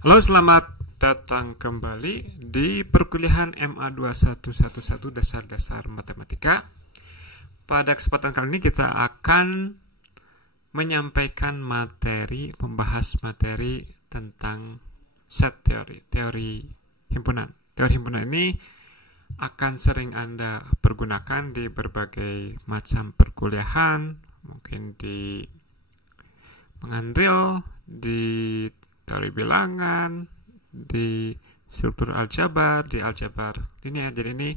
Halo, selamat datang kembali di perkuliahan MA 2111 Dasar-Dasar Matematika. Pada kesempatan kali ini kita akan menyampaikan membahas materi tentang set teori, teori himpunan. Teori himpunan ini akan sering Anda pergunakan di berbagai macam perkuliahan, mungkin di pengandril, di teori bilangan, di struktur aljabar, di aljabar linear. Jadi ini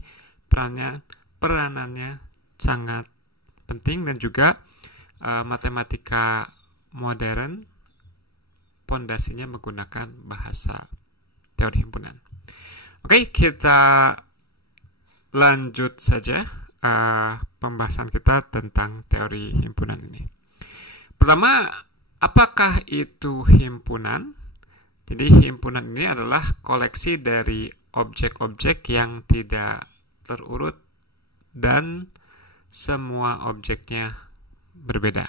peranannya sangat penting, dan juga matematika modern pondasinya menggunakan bahasa teori himpunan. Oke, kita lanjut saja pembahasan kita tentang teori himpunan ini. Pertama, apakah itu himpunan? Jadi himpunan ini adalah koleksi dari objek-objek yang tidak terurut dan semua objeknya berbeda.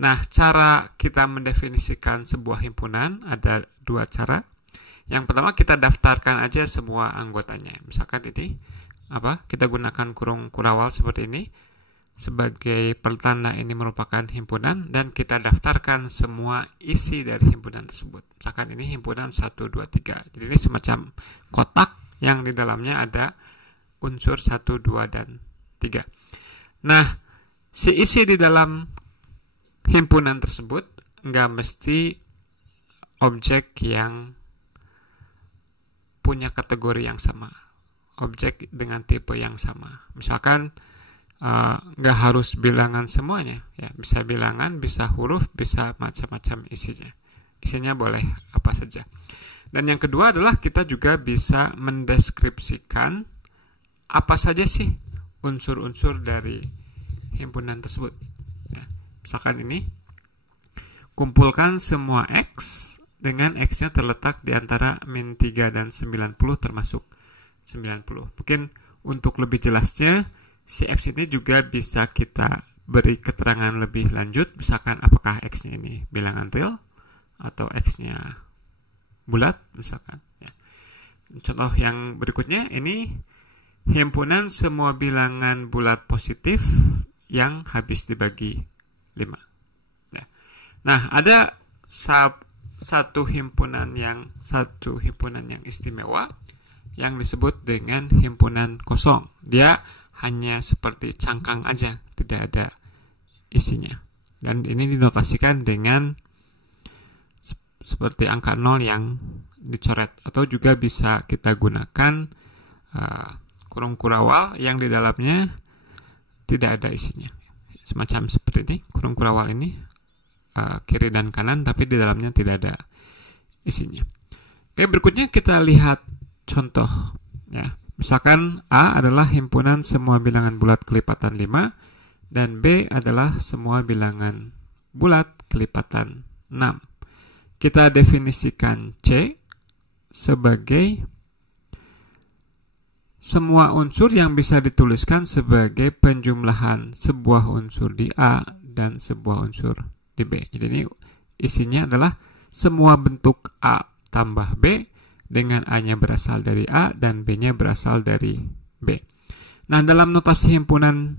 Nah, cara kita mendefinisikan sebuah himpunan ada dua cara. Yang pertama, kita daftarkan aja semua anggotanya. Misalkan ini kita gunakan kurung kurawal seperti ini sebagai pertanda ini merupakan himpunan, dan kita daftarkan semua isi dari himpunan tersebut. Misalkan ini himpunan 1, 2, 3. Jadi ini semacam kotak yang di dalamnya ada unsur 1, 2, dan 3. Nah, si isi di dalam himpunan tersebut nggak mesti objek yang punya kategori yang sama, objek dengan tipe yang sama. Misalkan nggak harus bilangan semuanya, ya, bisa bilangan, bisa huruf, bisa macam-macam isinya boleh apa saja. Dan yang kedua adalah kita juga bisa mendeskripsikan apa saja sih unsur-unsur dari himpunan tersebut, ya. Misalkan ini, kumpulkan semua X dengan X-nya terletak di antara min 3 dan 90 termasuk 90. Mungkin untuk lebih jelasnya, si X ini juga bisa kita beri keterangan lebih lanjut, misalkan apakah X-nya ini bilangan real atau X-nya bulat, misalkan, ya. Contoh yang berikutnya, ini himpunan semua bilangan bulat positif yang habis dibagi 5. Ya. Nah, ada satu himpunan yang istimewa yang disebut dengan himpunan kosong. Dia hanya seperti cangkang aja, tidak ada isinya. Dan ini dinotasikan dengan seperti angka 0 yang dicoret. Atau juga bisa kita gunakan kurung kurawal yang di dalamnya tidak ada isinya. Semacam seperti ini, kurung kurawal ini kiri dan kanan, tapi di dalamnya tidak ada isinya. Oke, berikutnya kita lihat contoh, ya. Misalkan A adalah himpunan semua bilangan bulat kelipatan 5, dan B adalah semua bilangan bulat kelipatan 6. Kita definisikan C sebagai semua unsur yang bisa dituliskan sebagai penjumlahan sebuah unsur di A dan sebuah unsur di B. Jadi ini isinya adalah semua bentuk A tambah B, dengan A-nya berasal dari A dan B-nya berasal dari B. Nah, dalam notasi himpunan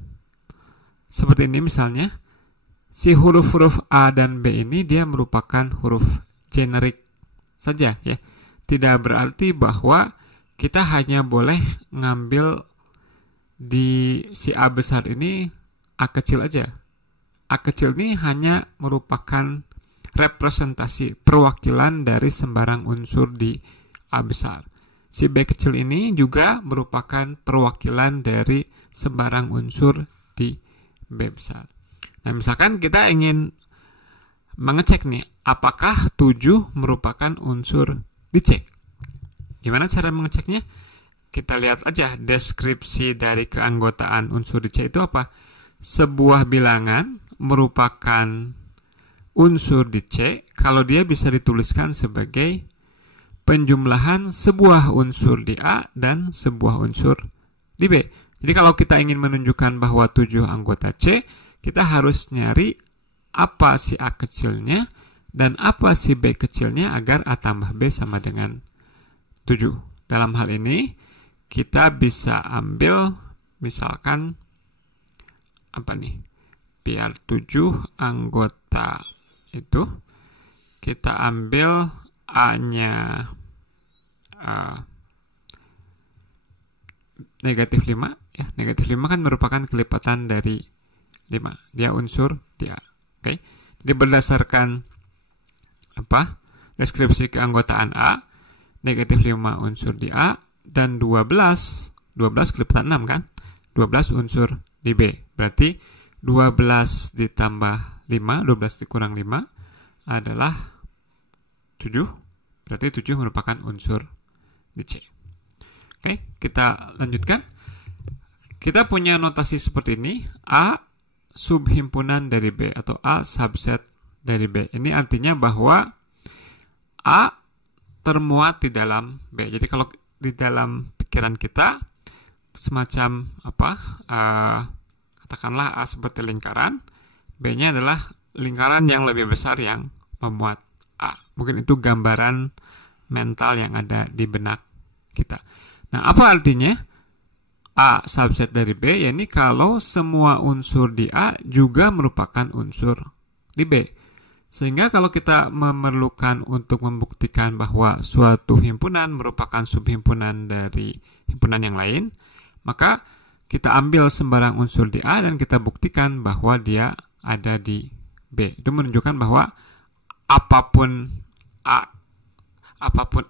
seperti ini misalnya, si huruf-huruf A dan B ini dia merupakan huruf generik saja, ya. Tidak berarti bahwa kita hanya boleh ngambil di si A besar ini A kecil aja. A kecil ini hanya merupakan representasi, perwakilan dari sembarang unsur di A besar. Si B kecil ini juga merupakan perwakilan dari sembarang unsur di B besar. Nah, misalkan kita ingin mengecek nih, apakah 7 merupakan unsur di C. Gimana cara mengeceknya? Kita lihat aja deskripsi dari keanggotaan unsur di C itu apa. Sebuah bilangan merupakan unsur di C kalau dia bisa dituliskan sebagai penjumlahan sebuah unsur di A dan sebuah unsur di B. Jadi kalau kita ingin menunjukkan bahwa 7 anggota C, kita harus nyari apa si A kecilnya dan apa si B kecilnya agar A tambah B sama dengan 7. Dalam hal ini kita bisa ambil misalkan apa nih? Biar 7 anggota itu kita ambil A-nya negatif 5 ya. Negatif 5 kan merupakan kelipatan dari 5. Dia unsur di A. Oke. Jadi berdasarkan deskripsi keanggotaan A, negatif 5 unsur di A dan 12 kelipatan 6 kan? 12 unsur di B. Berarti 12 ditambah 5, 12 dikurang 5 adalah 7. Berarti 7 merupakan unsur di C. Oke, kita lanjutkan. Kita punya notasi seperti ini, A subhimpunan dari B atau A subset dari B. Ini artinya bahwa A termuat di dalam B. Jadi kalau di dalam pikiran kita semacam katakanlah A seperti lingkaran, B-nya adalah lingkaran yang lebih besar yang memuat A. Mungkin itu gambaran mental yang ada di benak kita. Nah, apa artinya A subset dari B? Ya, ini kalau semua unsur di A juga merupakan unsur di B. Sehingga kalau kita memerlukan untuk membuktikan bahwa suatu himpunan merupakan subhimpunan dari himpunan yang lain, maka kita ambil sembarang unsur di A dan kita buktikan bahwa dia ada di B. Itu menunjukkan bahwa apapun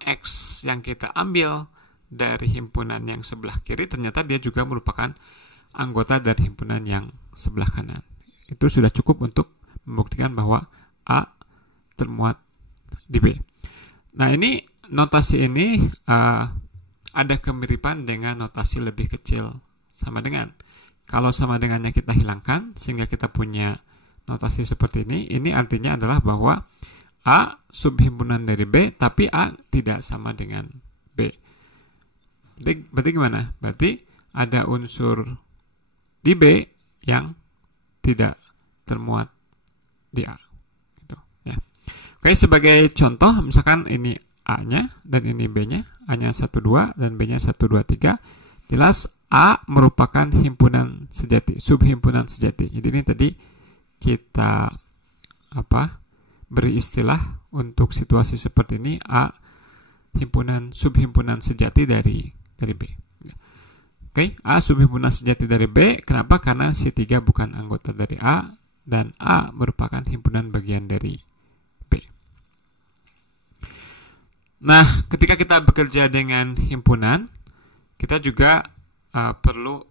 X yang kita ambil dari himpunan yang sebelah kiri, ternyata dia juga merupakan anggota dari himpunan yang sebelah kanan. Itu sudah cukup untuk membuktikan bahwa A termuat di B. Nah, ini notasi ini ada kemiripan dengan notasi lebih kecil sama dengan. Kalau sama dengannya kita hilangkan sehingga kita punya notasi seperti ini artinya adalah bahwa A subhimpunan dari B, tapi A tidak sama dengan B. Berarti gimana? Berarti ada unsur di B yang tidak termuat di A. Gitu, ya. Oke, sebagai contoh, misalkan ini A-nya dan ini B-nya, A-nya 1, 2 dan B-nya 1, 2, 3. Jelas A merupakan himpunan sejati, subhimpunan sejati. Jadi ini tadi kita beri istilah untuk situasi seperti ini, A subhimpunan sejati dari B. Oke, A subhimpunan sejati dari B. Kenapa? Karena si 3 bukan anggota dari A dan A merupakan himpunan bagian dari B. Nah, ketika kita bekerja dengan himpunan, kita juga perlu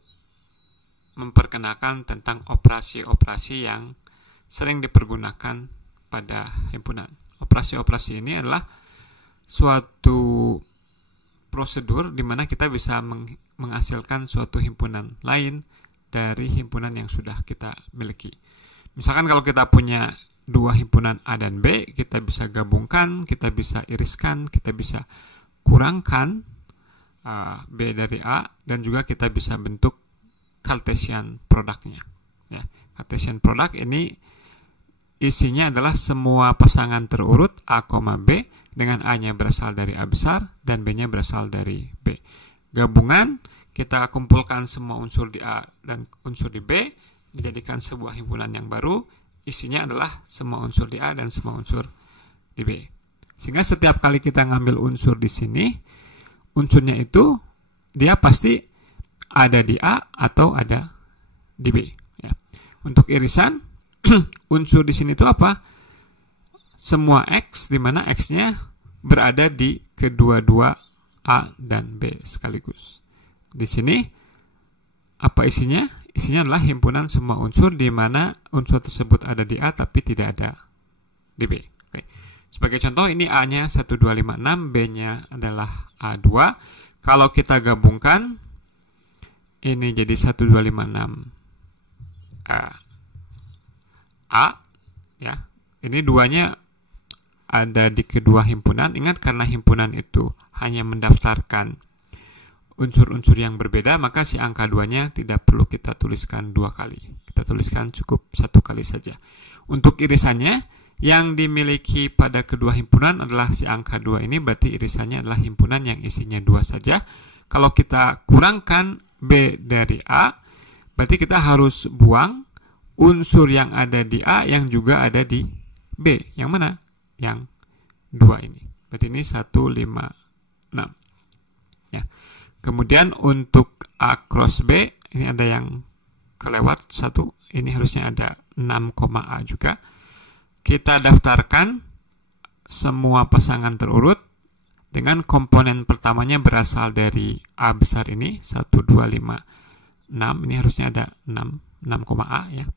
memperkenalkan tentang operasi-operasi yang sering dipergunakan pada himpunan. Operasi-operasi ini adalah suatu prosedur di mana kita bisa menghasilkan suatu himpunan lain dari himpunan yang sudah kita miliki. Misalkan kalau kita punya dua himpunan A dan B, kita bisa gabungkan, kita bisa iriskan, kita bisa kurangkan B dari A, dan juga kita bisa bentuk Cartesian produknya. Ya, Cartesian produk ini isinya adalah semua pasangan terurut A, B dengan A-nya berasal dari A besar dan B-nya berasal dari B. Gabungan, kita kumpulkan semua unsur di A dan unsur di B, dijadikan sebuah himpunan yang baru, isinya adalah semua unsur di A dan semua unsur di B. Sehingga setiap kali kita ngambil unsur di sini, unsurnya itu dia pasti ada di A atau ada di B. Ya. Untuk irisan, unsur di sini itu apa? Semua X, di mana X-nya berada di kedua-dua A dan B sekaligus. Di sini, apa isinya? Isinya adalah himpunan semua unsur, di mana unsur tersebut ada di A tapi tidak ada di B. Oke. Sebagai contoh, ini A-nya 1, 2, 5, 6, B-nya adalah A2. Kalau kita gabungkan, ini jadi 1, 2, 5, 6 A, ya. Ini duanya ada di kedua himpunan. Ingat, karena himpunan itu hanya mendaftarkan unsur-unsur yang berbeda, maka si angka 2-nya tidak perlu kita tuliskan dua kali. Kita tuliskan cukup satu kali saja. Untuk irisannya, yang dimiliki pada kedua himpunan adalah si angka 2 ini, berarti irisannya adalah himpunan yang isinya 2 saja. Kalau kita kurangkan B dari A, berarti kita harus buang unsur yang ada di A yang juga ada di B. Yang mana? Yang 2 ini. Berarti ini 1, 5, 6. Ya. Kemudian untuk A cross B, ini ada yang kelewat 1. Ini harusnya ada 6, A juga. Kita daftarkan semua pasangan terurut dengan komponen pertamanya berasal dari A besar ini, 1, 2, 5, 6. Ini harusnya ada 6, A ya.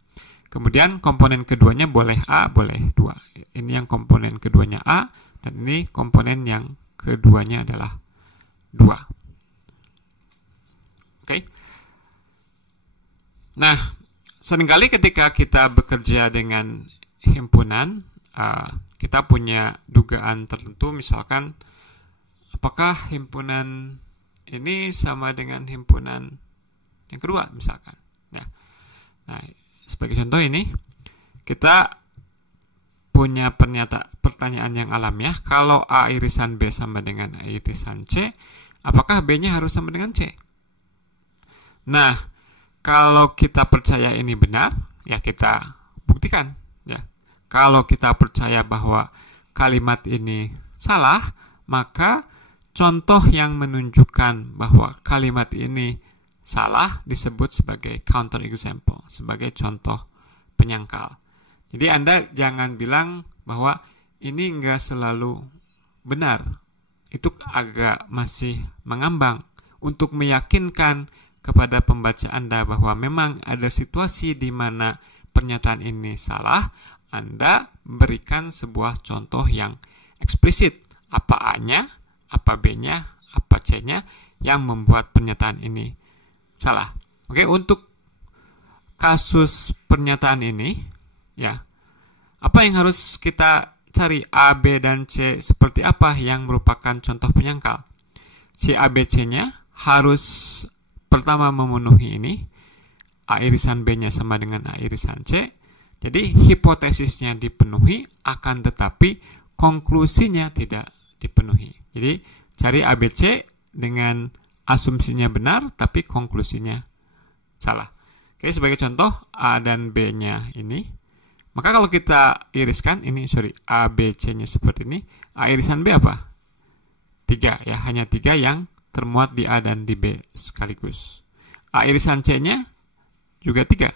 Kemudian komponen keduanya boleh A, boleh 2. Ini yang komponen keduanya A, dan ini komponen yang keduanya adalah 2. Oke. Nah, seringkali ketika kita bekerja dengan himpunan, kita punya dugaan tertentu, misalkan apakah himpunan ini sama dengan himpunan yang kedua misalkan. Nah, sebagai contoh ini kita punya pertanyaan yang alamiah, kalau A irisan B sama dengan A irisan C, apakah B-nya harus sama dengan C? Nah, kalau kita percaya ini benar, ya kita buktikan. Ya. Kalau kita percaya bahwa kalimat ini salah, maka contoh yang menunjukkan bahwa kalimat ini salah disebut sebagai counter example, sebagai contoh penyangkal. Jadi Anda jangan bilang bahwa ini enggak selalu benar. Itu agak masih mengambang untuk meyakinkan kepada pembaca Anda bahwa memang ada situasi di mana pernyataan ini salah. Anda berikan sebuah contoh yang eksplisit, apa A-nya, apa B-nya, apa C-nya yang membuat pernyataan ini salah. Oke, untuk kasus pernyataan ini, ya, apa yang harus kita cari? A, B, dan C seperti apa yang merupakan contoh penyangkal? Si A, B, C-nya harus pertama memenuhi ini, A irisan B-nya sama dengan A irisan C. Jadi hipotesisnya dipenuhi, akan tetapi konklusinya tidak dipenuhi. Jadi cari A, B, C dengan asumsinya benar, tapi konklusinya salah. Oke, sebagai contoh A dan B-nya ini, maka kalau kita iriskan ini, A, B, C-nya seperti ini, A irisan B apa? 3 ya, hanya 3 yang termuat di A dan di B sekaligus. A irisan C-nya juga 3.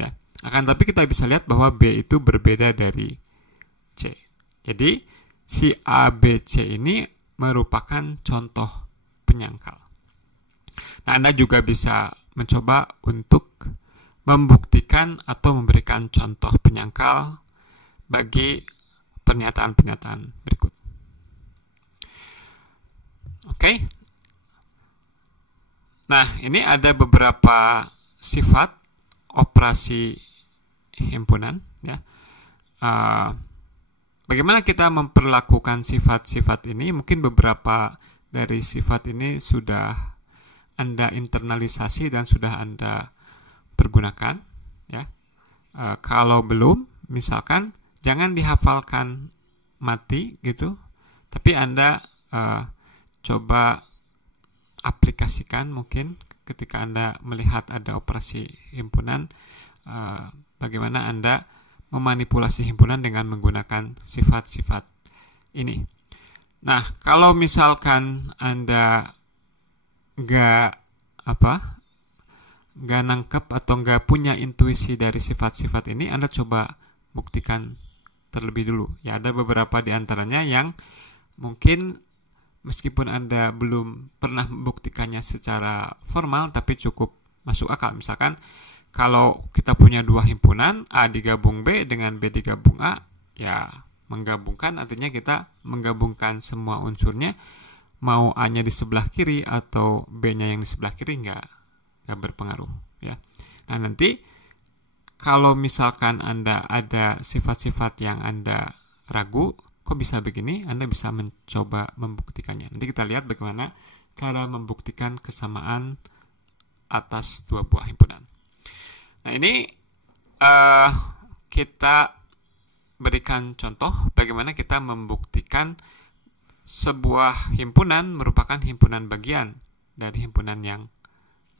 Ya. Akan tapi kita bisa lihat bahwa B itu berbeda dari C. Jadi si A, B, C ini merupakan contoh penyangkal. Nah, Anda juga bisa mencoba untuk membuktikan atau memberikan contoh penyangkal bagi pernyataan-pernyataan berikut. Oke. Nah, ini ada beberapa sifat operasi himpunan. Ya. Bagaimana kita memperlakukan sifat-sifat ini? Mungkin beberapa dari sifat ini sudah Anda internalisasi dan sudah Anda pergunakan. Ya. Kalau belum, misalkan jangan dihafalkan mati gitu, tapi Anda coba aplikasikan mungkin ketika Anda melihat ada operasi himpunan, bagaimana Anda memanipulasi himpunan dengan menggunakan sifat-sifat ini. Nah, kalau misalkan Anda nggak nangkep atau nggak punya intuisi dari sifat-sifat ini, Anda coba buktikan terlebih dulu. Ya, ada beberapa di antaranya yang mungkin meskipun Anda belum pernah membuktikannya secara formal, tapi cukup masuk akal. Misalkan kalau kita punya dua himpunan, A digabung B dengan B digabung A, ya menggabungkan artinya kita menggabungkan semua unsurnya, mau A-nya di sebelah kiri atau B-nya yang di sebelah kiri nggak berpengaruh. Ya. Nah, nanti kalau misalkan Anda ada sifat-sifat yang Anda ragu, kok bisa begini, Anda bisa mencoba membuktikannya. Nanti kita lihat bagaimana cara membuktikan kesamaan atas dua buah himpunan. Nah, ini kita berikan contoh bagaimana kita membuktikan sebuah himpunan merupakan himpunan bagian dari himpunan yang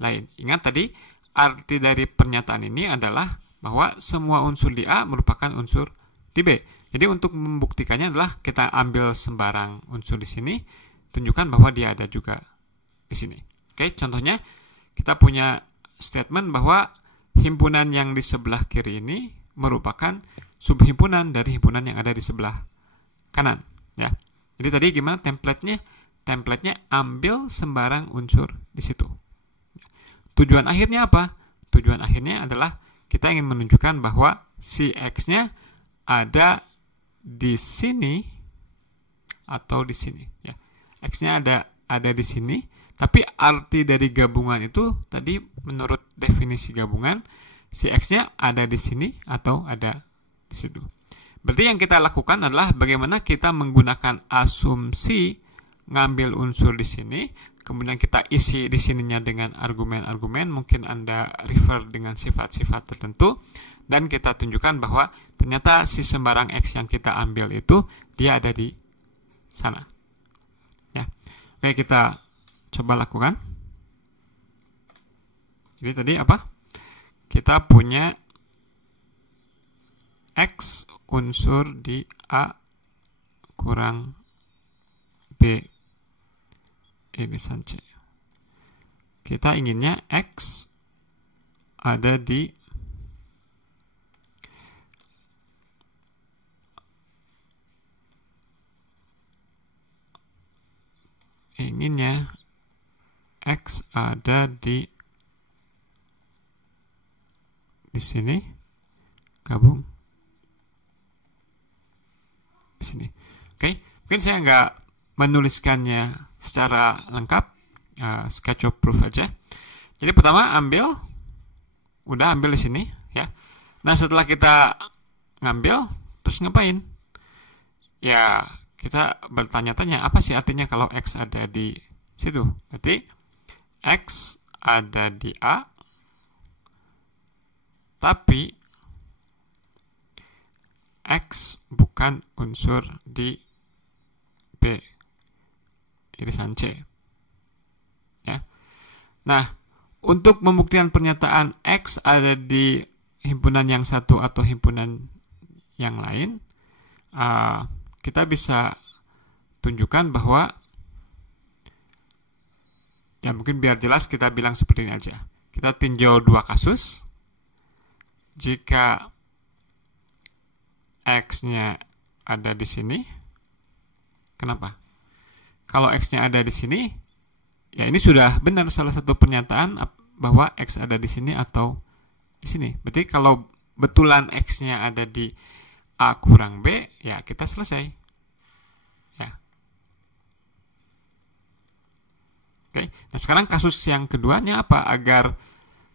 lain. Ingat tadi, arti dari pernyataan ini adalah bahwa semua unsur di A merupakan unsur di B. Jadi untuk membuktikannya adalah kita ambil sembarang unsur di sini, tunjukkan bahwa dia ada juga di sini. Oke, contohnya kita punya statement bahwa himpunan yang di sebelah kiri ini merupakan subhimpunan dari himpunan yang ada di sebelah kanan. Ya. Jadi tadi gimana template-nya? Template-nya ambil sembarang unsur di situ. Tujuan akhirnya apa? Tujuan akhirnya adalah kita ingin menunjukkan bahwa si X-nya ada di sini atau di sini. Ya. X-nya ada di sini, tapi arti dari gabungan itu tadi menurut definisi gabungan, si X-nya ada di sini atau ada di situ. Berarti yang kita lakukan adalah bagaimana kita menggunakan asumsi ngambil unsur di sini, kemudian kita isi di sininya dengan argumen-argumen, mungkin Anda refer dengan sifat-sifat tertentu, dan kita tunjukkan bahwa ternyata si sembarang X yang kita ambil itu dia ada di sana. Ya. Oke, kita coba lakukan. Jadi tadi apa? Kita punya X unsur di A kurang B irisan C. Kita inginnya X ada di sini, gabung di sini. Oke, mungkin saya nggak menuliskannya secara lengkap, sketch of proof aja. Jadi pertama udah ambil di sini, ya. Nah setelah kita ngambil, terus ngapain? Ya kita bertanya-tanya apa sih artinya kalau X ada di situ. Berarti X ada di A, tapi X bukan unsur di B irisan C. Ya. Nah, untuk membuktikan pernyataan X ada di himpunan yang satu atau himpunan yang lain, kita bisa tunjukkan bahwa, ya mungkin biar jelas kita bilang seperti ini aja. Kita tinjau dua kasus. Jika X-nya ada di sini, kenapa? Kalau X-nya ada di sini, ya ini sudah benar salah satu pernyataan bahwa X ada di sini atau di sini. Berarti kalau betulan X-nya ada di A kurang B, ya kita selesai. Ya. Oke. Nah sekarang kasus yang keduanya apa? Agar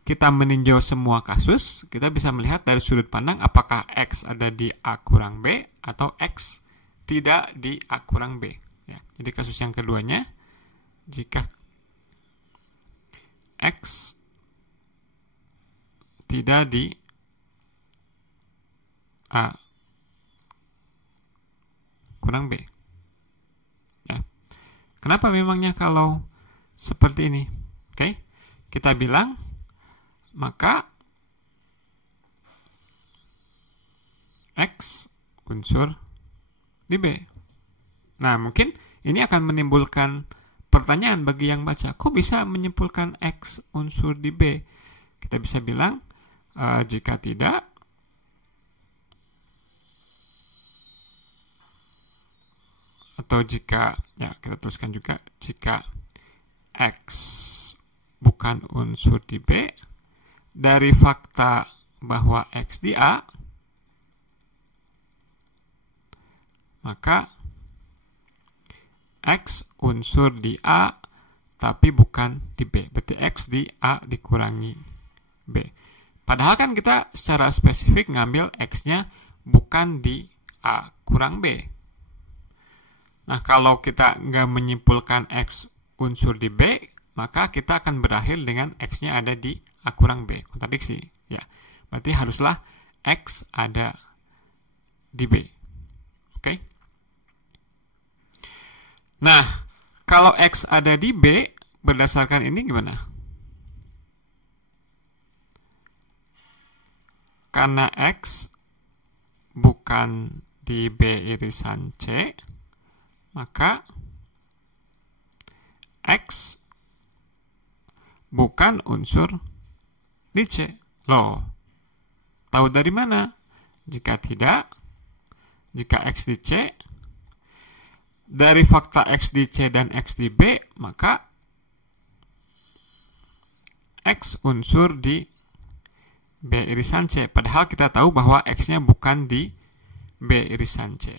kita meninjau semua kasus, kita bisa melihat dari sudut pandang apakah X ada di A kurang B atau X tidak di A kurang B. Ya, jadi kasus yang keduanya, jika X tidak di A kurang B. Ya. Kenapa memangnya kalau seperti ini? Oke, kita bilang maka X unsur di B. Nah, mungkin ini akan menimbulkan pertanyaan bagi yang baca. Kok bisa menyimpulkan X unsur di B? Kita bisa bilang, jika tidak, atau jika, ya kita tuliskan juga, jika X bukan unsur di B, dari fakta bahwa X di A, maka X unsur di A tapi bukan di B. Berarti X di A dikurangi B. Padahal kan kita secara spesifik ngambil X-nya bukan di A kurang B. Nah, kalau kita nggak menyimpulkan X unsur di B, maka kita akan berakhir dengan X-nya ada di A kurang B. Kontradiksi. Ya. Berarti haruslah X ada di B. Oke. Nah, kalau X ada di B, berdasarkan ini gimana? Karena X bukan di B irisan C, maka X bukan unsur di C. Loh, tahu dari mana? Jika tidak, jika X di C, dari fakta X di C dan X di B, maka X unsur di B irisan C. Padahal kita tahu bahwa X-nya bukan di B irisan C.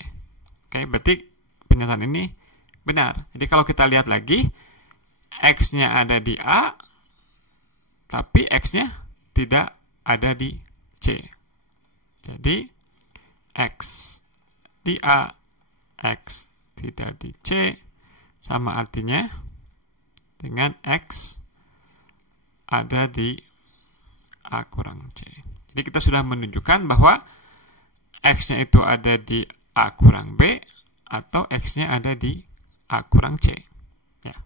Oke, berarti pernyataan ini benar. Jadi kalau kita lihat lagi, X-nya ada di A, tapi X-nya tidak ada di C. Jadi X di A, X tidak di C, sama artinya dengan X ada di A kurang C. Jadi kita sudah menunjukkan bahwa X-nya itu ada di A kurang B, atau X-nya ada di A kurang C. Ya,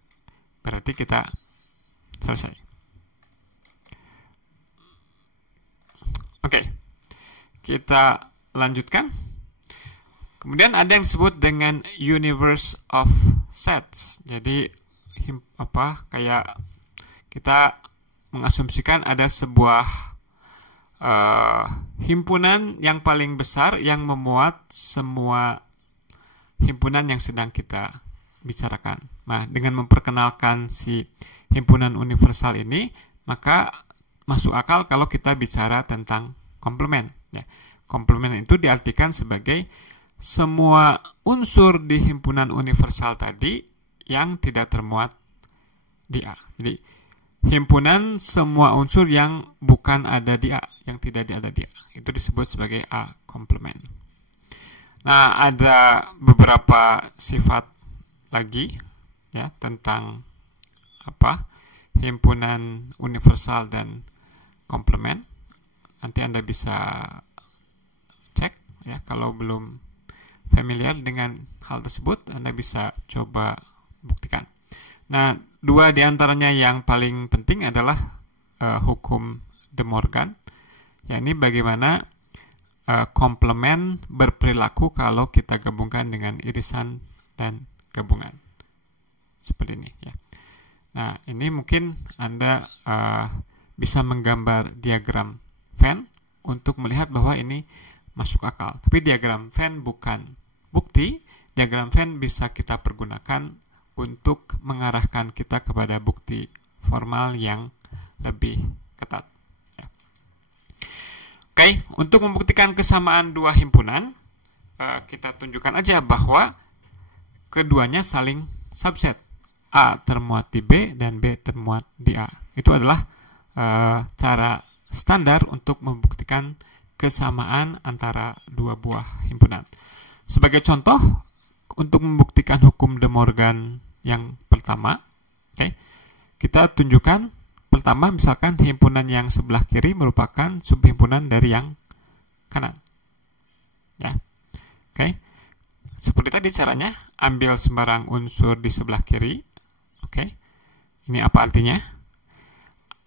berarti kita selesai. Oke, kita lanjutkan. Kemudian ada yang disebut dengan universe of sets. Jadi kayak kita mengasumsikan ada sebuah himpunan yang paling besar yang memuat semua himpunan yang sedang kita bicarakan. Nah, dengan memperkenalkan si himpunan universal ini, maka masuk akal kalau kita bicara tentang komplement. Ya. Komplement itu diartikan sebagai semua unsur di himpunan universal tadi yang tidak termuat di A. Jadi, himpunan semua unsur yang bukan ada di A, yang tidak ada di A. Itu disebut sebagai A komplement. Nah, ada beberapa sifat lagi ya tentang himpunan universal dan komplement. Nanti Anda bisa cek ya, kalau belum familiar dengan hal tersebut, Anda bisa coba buktikan. Nah, dua diantaranya yang paling penting adalah hukum De Morgan, yakni bagaimana komplement berperilaku kalau kita gabungkan dengan irisan dan gabungan. Seperti ini ya. Nah, ini mungkin Anda bisa menggambar diagram Venn untuk melihat bahwa ini masuk akal. Tapi diagram Venn bukan bukti. Diagram Venn bisa kita pergunakan untuk mengarahkan kita kepada bukti formal yang lebih ketat. Ya. Oke, untuk membuktikan kesamaan dua himpunan, kita tunjukkan aja bahwa keduanya saling subset. A termuat di B dan B termuat di A. Itu adalah cara standar untuk membuktikan kesamaan antara dua buah himpunan. Sebagai contoh, untuk membuktikan hukum De Morgan yang pertama, kita tunjukkan pertama misalkan himpunan yang sebelah kiri merupakan subhimpunan dari yang kanan. Ya. Seperti tadi caranya, ambil sembarang unsur di sebelah kiri. Ini apa artinya?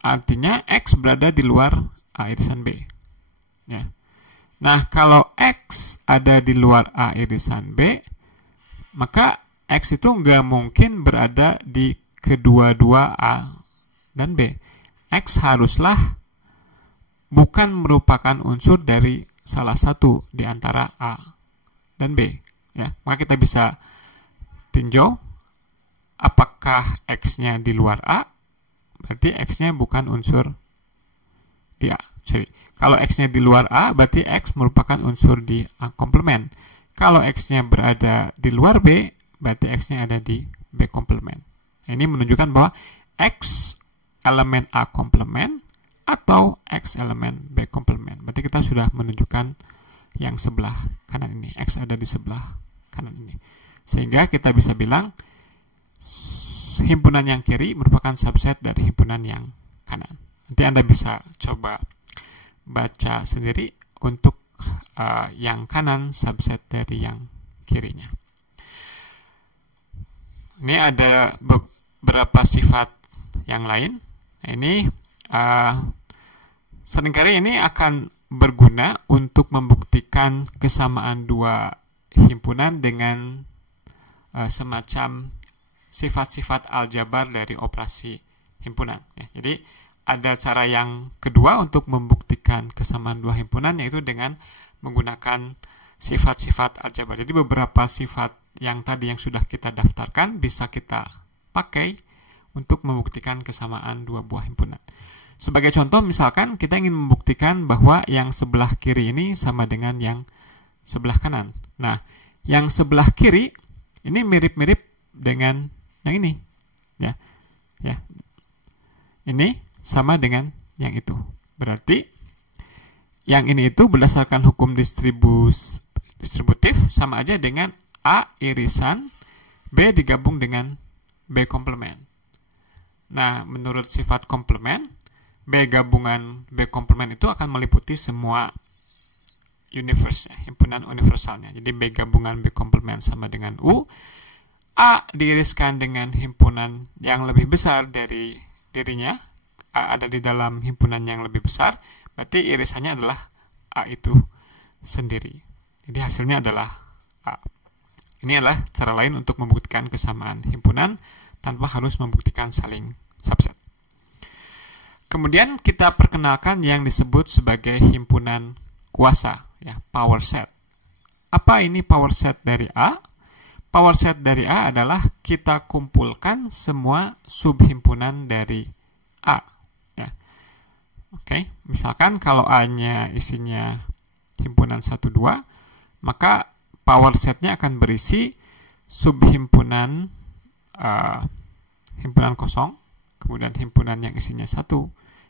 Artinya X berada di luar A irisan B. Ya. Nah, kalau X ada di luar A irisan B, maka X itu nggak mungkin berada di kedua-dua A dan B. X haruslah bukan merupakan unsur dari salah satu di antara A dan B. Ya. Maka kita bisa tinjau apakah X-nya di luar A, berarti X-nya bukan unsur di A. Kalau X-nya di luar A, berarti X merupakan unsur di A komplement. Kalau X-nya berada di luar B, berarti X-nya ada di B komplement. Ini menunjukkan bahwa X elemen A komplement atau X elemen B komplement. Berarti kita sudah menunjukkan yang sebelah kanan ini. X ada di sebelah kanan ini. Sehingga kita bisa bilang himpunan yang kiri merupakan subset dari himpunan yang kanan. Nanti Anda bisa coba baca sendiri untuk yang kanan subset dari yang kirinya. Ini ada beberapa sifat yang lain. Nah, ini seringkali ini akan berguna untuk membuktikan kesamaan dua himpunan dengan semacam sifat-sifat aljabar dari operasi himpunan. Ya, jadi ada cara yang kedua untuk membuktikan kesamaan dua himpunan, yaitu dengan menggunakan sifat-sifat aljabar. Jadi beberapa sifat yang tadi yang sudah kita daftarkan bisa kita pakai untuk membuktikan kesamaan dua buah himpunan. Sebagai contoh, misalkan kita ingin membuktikan bahwa yang sebelah kiri ini sama dengan yang sebelah kanan. Nah, yang sebelah kiri ini mirip-mirip dengan yang ini, ya. Ini sama dengan yang itu. Berarti yang ini itu berdasarkan hukum distributif sama aja dengan A irisan B digabung dengan B komplement. Nah, menurut sifat komplement, B gabungan B komplement itu akan meliputi semua universe, himpunan universalnya. Jadi B gabungan B komplement sama dengan U. A diiriskan dengan himpunan yang lebih besar dari dirinya. A ada di dalam himpunan yang lebih besar, berarti irisannya adalah A itu sendiri. Jadi hasilnya adalah A. Ini adalah cara lain untuk membuktikan kesamaan himpunan tanpa harus membuktikan saling subset. Kemudian kita perkenalkan yang disebut sebagai himpunan kuasa, ya, power set. Apa ini power set dari A? Power set dari A adalah kita kumpulkan semua subhimpunan dari A. Ya. Oke, misalkan kalau A-nya isinya himpunan 1, 2, maka power setnya akan berisi subhimpunan himpunan kosong, kemudian himpunan yang isinya 1,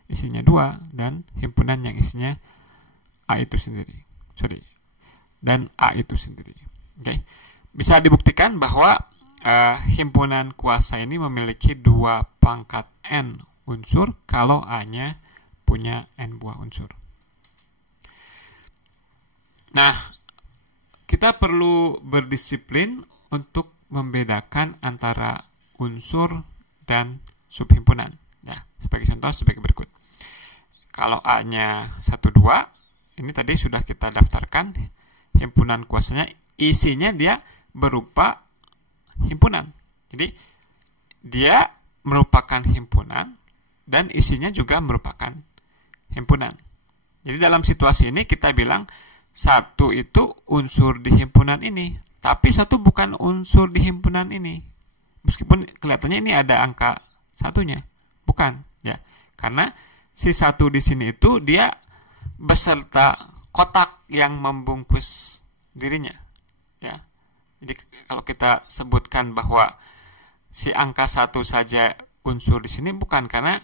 isinya 2, dan himpunan yang isinya A itu sendiri. Dan A itu sendiri. Oke. Bisa dibuktikan bahwa himpunan kuasa ini memiliki 2 pangkat N unsur kalau A-nya punya N buah unsur. Nah, kita perlu berdisiplin untuk membedakan antara unsur dan subhimpunan. Nah, sebagai contoh sebagai berikut. Kalau A-nya 1, 2, ini tadi sudah kita daftarkan himpunan kuasanya, isinya dia berupa himpunan. Jadi dia merupakan himpunan dan isinya juga merupakan himpunan. Jadi dalam situasi ini kita bilang 1 itu unsur di himpunan ini, tapi 1 bukan unsur di himpunan ini. Meskipun kelihatannya ini ada angka 1-nya, bukan, ya. Karena si 1 di sini itu dia beserta kotak yang membungkus dirinya, ya. Jadi kalau kita sebutkan bahwa si angka 1 saja unsur di sini, bukan, karena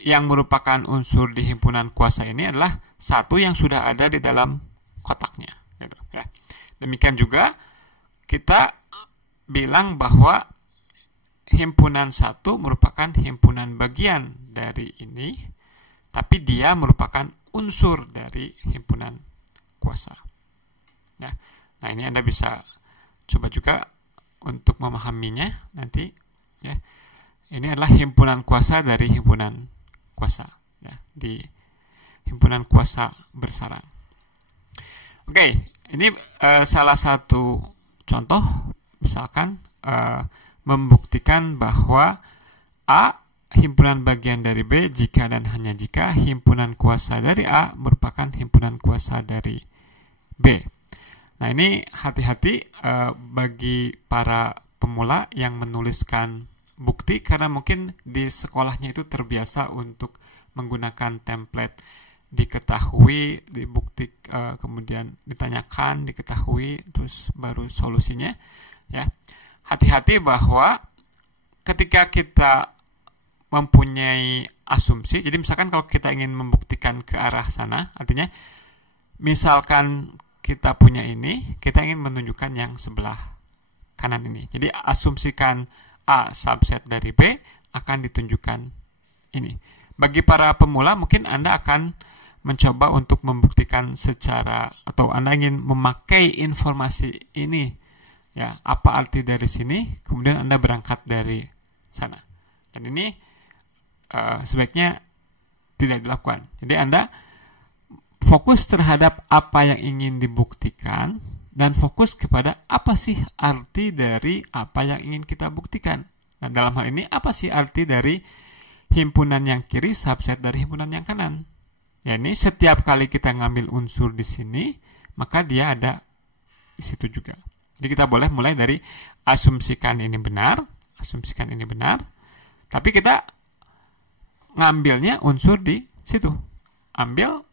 yang merupakan unsur di himpunan kuasa ini adalah 1 yang sudah ada di dalam kotaknya, gitu, ya. Demikian juga kita bilang bahwa himpunan 1 merupakan himpunan bagian dari ini, tapi dia merupakan unsur dari himpunan kuasa. Nah, ini Anda bisa coba juga untuk memahaminya nanti, ya. Ini adalah himpunan kuasa dari himpunan kuasa, ya, di himpunan kuasa bersarang. Oke, ini salah satu contoh, misalkan membuktikan bahwa A himpunan bagian dari B jika dan hanya jika himpunan kuasa dari A merupakan himpunan kuasa dari B. Nah, ini hati-hati bagi para pemula yang menuliskan bukti, karena mungkin di sekolahnya itu terbiasa untuk menggunakan template diketahui, dibukti, kemudian ditanyakan, diketahui, terus baru solusinya, ya. Hati-hati bahwa ketika kita mempunyai asumsi, jadi misalkan kalau kita ingin membuktikan ke arah sana, artinya misalkan kita punya ini, kita ingin menunjukkan yang sebelah kanan ini. Jadi asumsikan A subset dari B akan ditunjukkan ini. Bagi para pemula mungkin Anda akan mencoba untuk membuktikan secara, atau Anda ingin memakai informasi ini, ya, apa arti dari sini, kemudian Anda berangkat dari sana. Dan ini sebaiknya tidak dilakukan. Jadi Anda fokus terhadap apa yang ingin dibuktikan dan fokus kepada apa sih arti dari apa yang ingin kita buktikan. Dan dalam hal ini apa sih arti dari himpunan yang kiri subset dari himpunan yang kanan? Ya, ini setiap kali kita ngambil unsur di sini, maka dia ada di situ juga. Jadi kita boleh mulai dari asumsikan ini benar, tapi kita ngambilnya unsur di situ. Ambil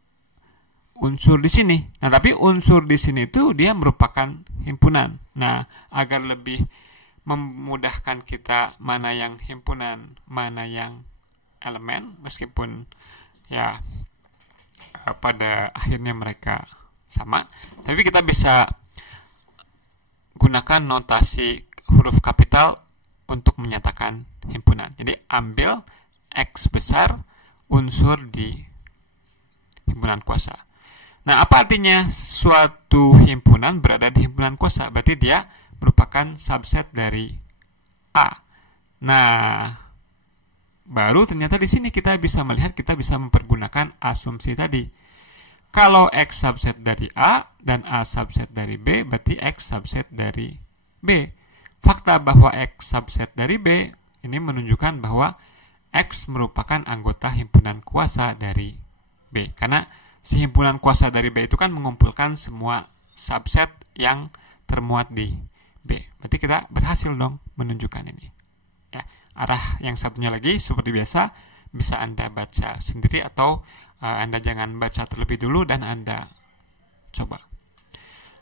unsur di sini. Nah, tapi unsur di sini itu dia merupakan himpunan. Nah, agar lebih memudahkan kita mana yang himpunan, mana yang elemen, meskipun ya pada akhirnya mereka sama, tapi kita bisa gunakan notasi huruf kapital untuk menyatakan himpunan. Jadi ambil X besar unsur di himpunan kuasa. Nah, apa artinya suatu himpunan berada di himpunan kuasa? Berarti dia merupakan subset dari A. Nah, baru ternyata di sini kita bisa melihat, kita bisa mempergunakan asumsi tadi. Kalau X subset dari A dan A subset dari B, berarti X subset dari B. Fakta bahwa X subset dari B ini menunjukkan bahwa X merupakan anggota himpunan kuasa dari B. Karena si himpunan kuasa dari B itu kan mengumpulkan semua subset yang termuat di B. Berarti kita berhasil dong menunjukkan ini. Ya, arah yang satunya lagi seperti biasa bisa Anda baca sendiri, atau Anda jangan baca terlebih dulu dan Anda coba.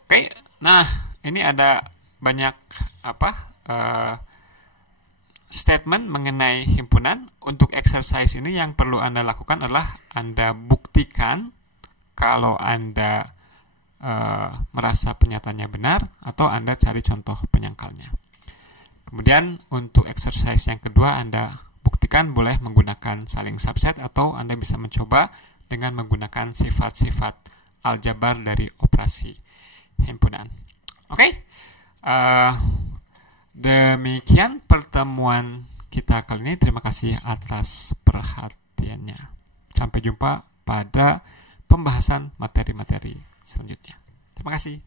Oke, nah ini ada banyak statement mengenai himpunan. Untuk exercise ini yang perlu Anda lakukan adalah Anda buktikan kalau Anda merasa pernyataannya benar, atau Anda cari contoh penyangkalnya. Kemudian untuk exercise yang kedua, Anda buktikan boleh menggunakan saling subset, atau Anda bisa mencoba dengan menggunakan sifat-sifat aljabar dari operasi himpunan. Oke, demikian pertemuan kita kali ini. Terima kasih atas perhatiannya. Sampai jumpa pada pembahasan materi-materi selanjutnya. Terima kasih.